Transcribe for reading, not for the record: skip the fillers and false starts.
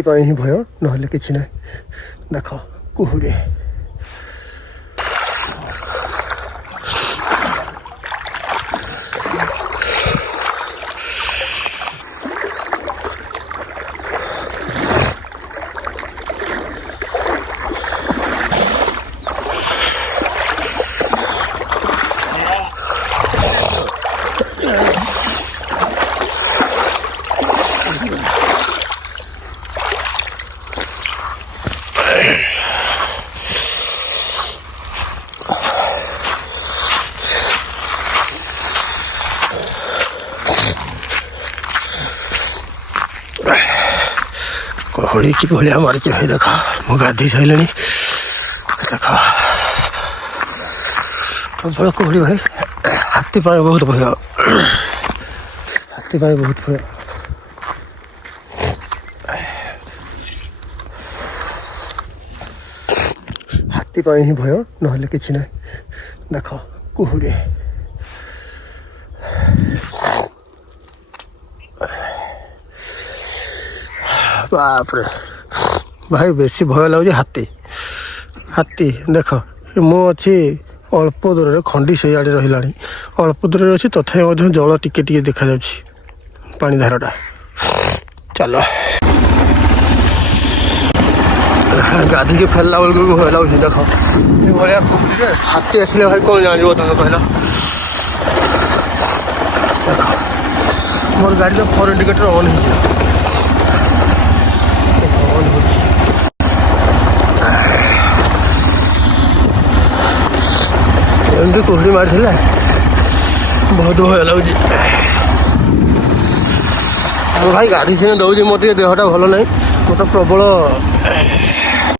हाथी पाई ही भय नहले किछि ना देख कुहुड़ी कोहड़ी की भलिया मारिकी भाई देख मु गाधी सारे देख प्रबल कोहड़ी भाई हाथी पाए बहुत भय हाथी पाए बहुत भय हाथी पाए ही भय नहले किछि ना देख कुहुड़ी बाप रे भाई बेसी भय लगे हाथी हाथी देख मु अच्छी अल्प दूर खंडी से आड़े रहा अल्प दूर अच्छी तथापि जल टिके टिके देखा पानी धारटा चलो गाधी के फेरला बेलू भय लगे देख भाया पुखरी हाथी आसले भाई कौन जान तुम कहला मोर गाड़ी फोर इंडिकेटर ऑन हो एमती कुहड़ी मारी बहुत भय लगे भाई गाधी सीने दौर मोटे देहटा भल ना मत प्रबल